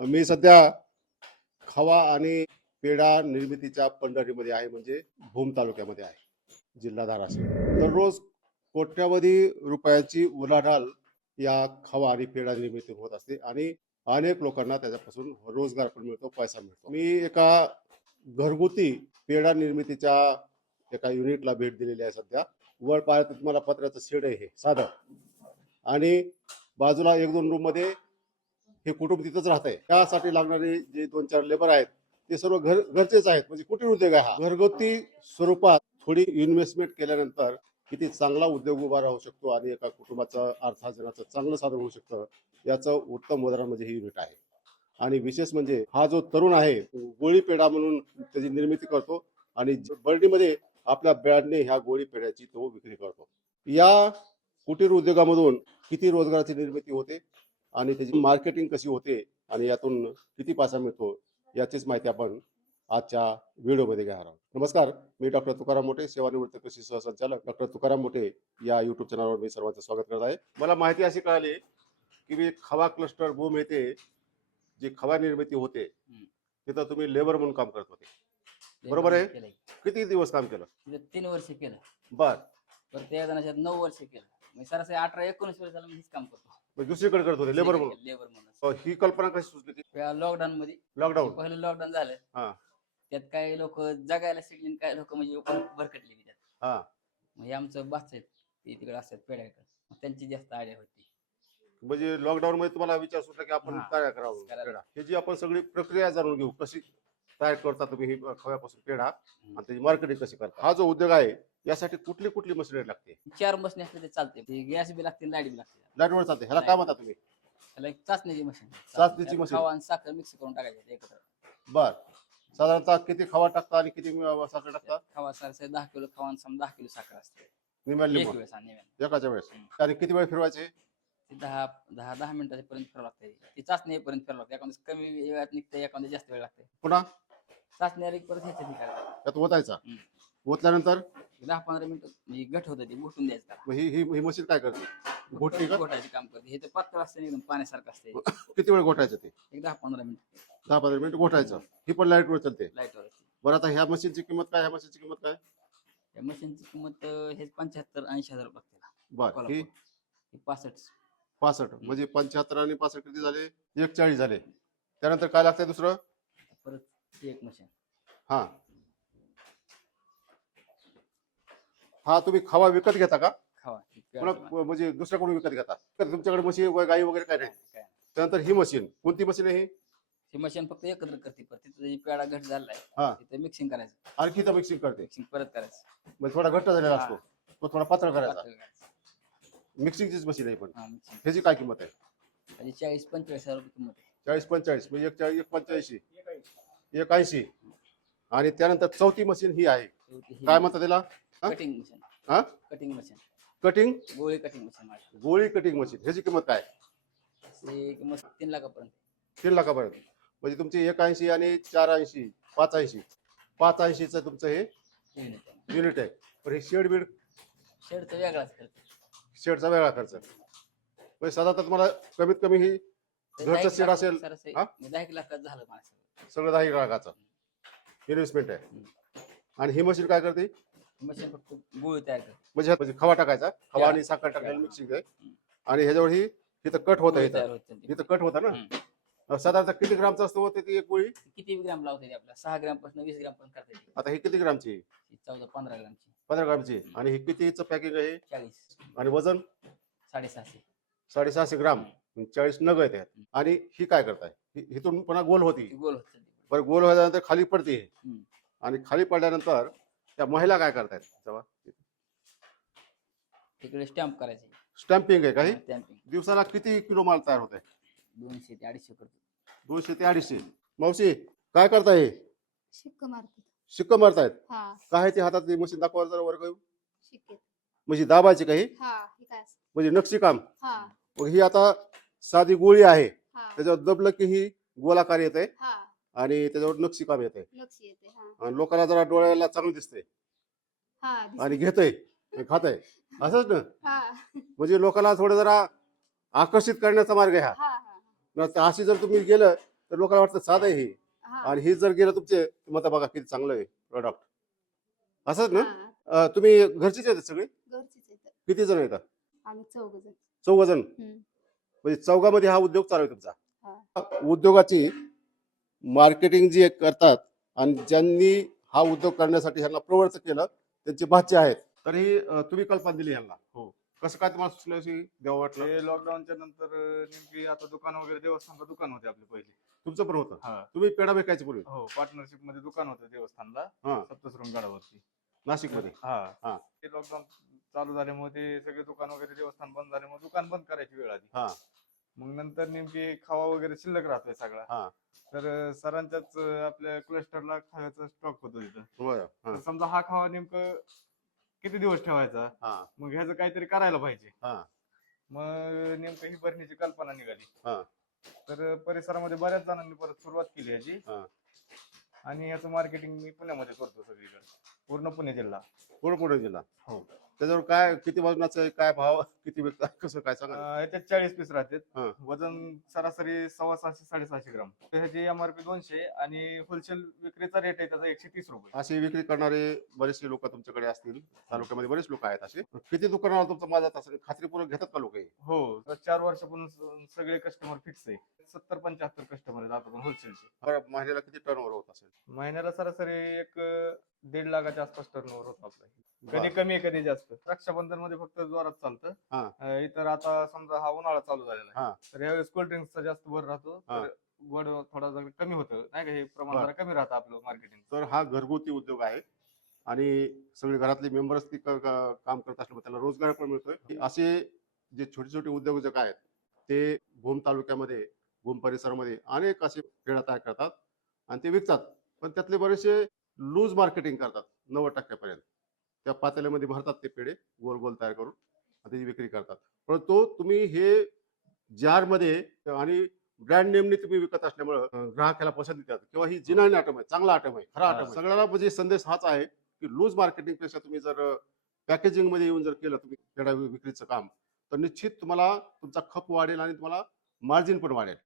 मी सध्या खवा आणि पेढा निर्मितीच्या पंढरीमध्ये आहे म्हणजे भूम तालुक्यामध्ये आहे जिल्हा धाराशिव. दररोज कोट्यावधी रुपयाची उलाढाल या खवा आणि पेढा निर्मिती होत असते आणि अनेक लोकांना त्याच्यापासून रोजगार पण मिळतो पैसा मिळतो. मी एका घरगुती पेढा निर्मितीच्या एका युनिटला भेट दिलेली आहे सध्या. वर पाहिलं तर तुम्हाला पत्र्याचं शेड आहे हे साधं. आणि बाजूला एक दोन रूममध्ये हे कुटुंब तिथंच राहत आहे त्यासाठी लागणारे जे दोन चार लेबर आहेत ते सर्व घर घरचेच आहेत. म्हणजे कुटीर उद्योग आहे हा. घरगुती स्वरूपात थोडी इन्व्हेस्टमेंट केल्यानंतर किती चांगला उद्योग उभा राहू शकतो आणि एका कुटुंबाचं अर्थार्जनाचं चांगलं साधन होऊ शकतं याचं उत्तम उदाहरण म्हणजे हे युनिट आहे. आणि विशेष म्हणजे हा जो तरुण आहे गोळी पेढा म्हणून त्याची निर्मिती करतो आणि बर्डीमध्ये आपल्या ब्रँडने ह्या गोळी पेढ्याची तो विक्री करतो. या कुटीर उद्योगामधून किती रोजगाराची निर्मिती होते? आणि त्याची मार्केटिंग कशी होते आणि यातून किती पैसा मिळतो याचीच माहिती आपण आजच्या व्हिडिओमध्ये घेणार आहोत. नमस्कार मी डॉक्टर तुकाराम मोठे सेवानिवृत्त कृषी सहसंचालक. डॉक्टर तुकाराम मोठे या युट्यूब चॅनलवर मी सर्वांचं स्वागत करत आहे. मला माहिती अशी कळाली की मी खवा क्लस्टर भूम येथे जी खवा निर्मिती होते तिथं तुम्ही लेबर म्हणून काम करत होते. बरोबर आहे? किती दिवस काम केलं? तीन वर्ष केलं. बर. जणांच्यात नऊ वर्ष केलं. मी सरासरी अठरा एकोणीस वर्ष झालं मी हेच काम करतो. दुसरीकडे करत होते लेबर म्हणून. लेबर म्हणून. अ, ही कल्पना कशी सुचली ती? लॉकडाऊन मध्ये लॉकडाऊन पहिलं लॉकडाऊन झालं. हा. त्यात काही लोक जगायला शिकले काही लोक म्हणजे ओपन भरकटले हा मग हे. आमचं बाच आहेत ते तिकडे असतात पेड्याकडे मग त्यांची जास्त आयडिया होती. म्हणजे लॉकडाऊन मध्ये तुम्हाला विचार सुचला की आपण हा, काय करावं? करायला. पेढा ह्याची आपण सगळी प्रक्रिया जाणून घेऊ कशी तयार करता तुम्ही ही खव्यापासून पेढा आणि त्याची मार्केटिंग कशी करता? हा जो उद्योग आहे यासाठी कुठली कुठली मशिनरी लागते? चार मशनी असले ते चालते. गॅस बी लागते लाइट बी लागते. लाईटवर चालते. ह्याला काय म्हणता तुम्ही? त्याला एक चाचणीची मशीन. चाचणीची machine. खावा आणि साखर मिक्स करून टाकायचे एकत्र. बर. साधारणतः किती खवा टाकता आणि किती अं, साखर टाकता? खावा सरासरी दहा किलो खावा आणि सम दहा किलो साखर असते. निम्या एक लिंबू वेळेस आणि. एकाच्या वेळेस. आणि किती वेळ फिरवायचे? ते दहा दहा दहा मिनिटाच्या पर्यंत फिरावं लागते. ती चाचणी पर्यंत फिरावं लागते. एखाद्या कमी वेळात निघते एखाद्या जास्त वेळ लागते. पुन्हा? चाचणी आली की परत ह्याच्यात हे करायचं. त्यात ओतायचा. ओतल्यानंतर? दहा पंधरा मिनिटं म्हणजे गट होतं ते घोटून द्यायचं त्याला. मग ही ही ही मशीन काय करते? घोटते का? घोटायचं काम करते. हे तर पातळ असते एकदम पाण्यासारखं असते. किती वेळ घोटायचं ते? एक दहा पंधरा मिनिट. दहा पंधरा मिनिट घोटायचं ही पण लाईटवर चालते. लाईटवर असते बरं आता ह्या मशीनची किंमत काय? ह्या मशीनची किंमत काय? या मशीनची किंमत अं, हे पंच्याहत्तर ऐंशी हजार रुपये बर ही कोल्हापूर. हे पासष्ट. पासष्ट. म्हणजे पंच्याहत्तर आणि पासष्ट किती झाले? एक चाळीस झाले. त्यानंतर काय लागतंय दुसरं? परत एक मशीन हा. हा तुम्ही खवा विकत घेता का? खावा. पुन्हा म्हणजे दुसऱ्याकडून विकत घेता. तर तुमच्याकडे म्हशी व गाई वगैरे काय नाही. त्यानंतर ही मशीन कोणती मशीन आहे ही? मशीन फक्त एकत्र करते. परत तिथं जे पेडा घट झालाय हा. तिथं मिक्सिंग करायचं. आणखी तर मिक्सिंग करते. मिक्सिंग परत करायचं. म्हणजे थोडा घट्ट झालेला. असतो. तो थोडा पातळ करायचा. पातळ करायचं. मिक्सिंगचीच मशीन आहे पण. हा. ह्याची काय किंमत आहे? त्याची चाळीस पंचेचाळीस हजार रुपये किंमत आहे. चाळीस पंचेचाळीस म्हणजे एक चाळीस एक पंच्याऐंशी एक ऐंशी आणि त्यानंतर चौथी मशीन ही आहे. काय म्हणतात त्याला? कटिंग मशीन हा? कटिंग मशीन कटिंग गोळी कटिंग मशीन गोळी कटिंग मशीन ह्याची किंमत काय? तीन लाखापर्यंत. तीन लाखापर्यंत. म्हणजे तुमची एक ऐंशी आणि चार ऐंशी पाच ऐंशी पाच ऐंशीचं तुमचं हे युनिट आहे. पण हे शेड बीड? शेडचा वेगळाच खर्च. शेडचा वेगळा खर्च. म्हणजे साधारणतः तुम्हाला कमीत कमी ही घरचं शेड असेल? म्हणजे दहा एक लाखात झालं सगळं दहा लाखाचं. इन्व्हेस्टमेंट आहे. आणि ही मशीन काय करते? मशीन फक्त गोळी तयार करते. म्हणजे म्हणजे खवा टाकायचा. खवा. आणि साखर टाकायला. मिक्सिंग आहे आणि ह्याच्यावर ही इथं कट होत गोळी तयार इथं होते ते. इथं कट होतं ना? हम्म. साधारणतः किती ग्रामचं असतं होते ती एक गोळी? किती ग्राम लावते ते आपल्याला? सहा ग्रामपासून वीस ग्राम पण करता येते. आता ही किती ग्रामची? आहे? ही चौदा पंधरा ग्रामची. पंधरा ग्रामची. आणि ही कितीचं पॅकिंग आहे? चाळीस. आणि वजन? साडेसहाशे. साडेसहाशे ग्राम. चाळीस नग आहेत. आणि ही काय करताय? ही- हिथून पुन्हा गोल होती. गोल होत बरं गोल व्हायल्यानंतर खाली पडते. आणि खाली पडल्यानंतर त्या महिला काय करतायत? तेव्हा तिकडे स्टॅम्प करायचे. स्टॅम्पिंग आहे काही स्टॅम्पिंग दिवसाला किती किलो माल तयार होत आहे दोनशे ते अडीचशे करतो. दोनशे ते अडीचशे. मावशी काय करताय? शिक्क मारते शिक्क मारतायत? हा. काय आहे ते हातात मशीन? दाखवा जरा वर शिक्के म्हणजे दाबायची काही हा? हे काय असं? म्हणजे नक्षी काम हा. मग ही आता साधी गोळी आहे. त्याच्यावर दबलं की ही गोलाकार येते आणि त्याच्यावर नक्षी काम येते आणि लोकांना जरा डोळ्याला चांगलं दिसते. आणि घेतय खातय. असंच ना? म्हणजे लोकांना थोडं जरा आकर्षित करण्याचा मार्ग आहे हा. अशी जर तुम्ही गेलं तर लोकांना वाटतं साधं आहे हे. आणि हे जर गेलं तुमचे मग आता बघा किती चांगलं आहे प्रॉडक्ट असंच ना? तुम्ही घरचीच आहेत सगळे? किती जण येतात चौघ जण. म्हणजे चौघामध्ये हा उद्योग चालू आहे तुमचा. हा. उद्योगाची मार्केटिंग जी करतात आणि ज्यांनी हा उद्योग करण्यासाठी ह्यांना प्रवृत्त केलं त्यांचे भाचे आहेत. तर ही तुम्ही कल्पना दिली ह्यांना हो. कसं काय तुम्हाला सुचलं अशी देवा वाटलं? ते लॉकडाऊनच्या नंतर नेमकी आता दुकान वगैरे देवस्थानला दुकान होते आपली पहिली. तुमचं पण होतं? हा. तुम्ही पेढा विकायचे पूर्वी? हो पार्टनरशिपमध्ये दुकान होतं देवस्थानला. हा. सप्तशृंग गडावरती नाशिकमध्ये? हा. हा. ते लॉकडाऊन चालू झाल्यामुळे ते सगळे दुकान वगैरे देवस्थान बंद झाल्यामुळे दुकान बंद करायची वेळ आली. हा. मग नंतर नेमकी खावा वगैरे शिल्लक राहतोय हा. सगळा तर अं, सरांच्याच आपल्या क्लस्टरला खाव्याचा स्टॉक होतो तिथं. हा. तर समजा हा खावा नेमकं किती दिवस ठेवायचा? हा. मग ह्याचं काहीतरी करायला पाहिजे. हा. मग नेमकं ही भरणीची कल्पना निघाली. हा. तर परिसरामध्ये बऱ्याच जणांनी परत सुरुवात केली याची. हा. आणि याचं मार्केटिंग मी पुण्यामध्ये करतो सगळीकडे. पूर्ण पुणे जिल्हा. पूर्ण पुणे जिल्हा. हो. त्याच्यावर काय किती वजनाचं आहे काय भाव किती विकता कसं काय सांगा ना. अं, याच्यात चाळीस पीस हा. राहतात वजन सरासरी सव्वा सहाशे साडेसहाशे ग्राम. तर ह्याची एमआरपी दोनशे आणि होलसेल विक्रीचा रेट आहे त्याचा एकशे तीस रुपये. अशी विक्री करणारे बरेचसे लोक तुमच्याकडे असतील. तालुक्यामध्ये बरेच लोक आहेत असे. किती दुकानावर तुमचा माझा असं खात्रीपूर्वक घेतात का लोक हो? तर चार वर्षापासून स- सगळे कस्टमर फिक्स आहे. सत्तर पंच्याहत्तर कस्टमर आहेत आता होलसेलचे महिन्याला किती टर्नओव्हर होत असेल? महिन्याला सरासरी एक अं, दीड लाखाच्या आसपास टर्नओव्हर होतो आपला. कधी. कमी आहे कधी जास्त. रक्षाबंधनमध्ये फक्त जोरात चालतं. हा. इतर आता समजा हा उन्हाळा चालू झालेला. आहे. तर यावेळेस कोल्ड ड्रिंक्सचा जास्त भर राहतो. गोड थोडा कमी होतं नाही का? हे प्रमाण. जरा कमी राहतं आपलं मार्केटिंग तर हा घरगुती उद्योग आहे. आणि सगळे घरातले मेंबर्स ती काम करत असल्यामुळे त्याला रोजगार पण मिळतोय. असे जे छोटे छोटे उद्योजक आहेत ते भूम तालुक्यामध्ये भूम परिसरामध्ये अनेक असे पेढा तयार करतात आणि ते विकतात. पण त्यातले बरेचसे लूज मार्केटिंग करतात नव्वद टक्क्यापर्यंत. त्या पातेल्यामध्ये भरतात ते पेढे गोल गोल तयार करून आणि त्याची विक्री करतात. परंतु तुम्ही हे जारमध्ये आणि ब्रँड नेमने तुम्ही विकत असल्यामुळं ग्राहकाला पसंती देतात किंवा ही जिनाणी आटम आहे चांगला आटम आहे खरा. आटम सगळ्याला म्हणजे संदेश हाच आहे की लूज मार्केटिंगपेक्षा तुम्ही जर पॅकेजिंगमध्ये येऊन जर केलं तुम्ही पेढा विक्रीचं काम तर निश्चित तुम्हाला तुमचा खप वाढेल आणि तुम्हाला मार्जिन पण वाढेल.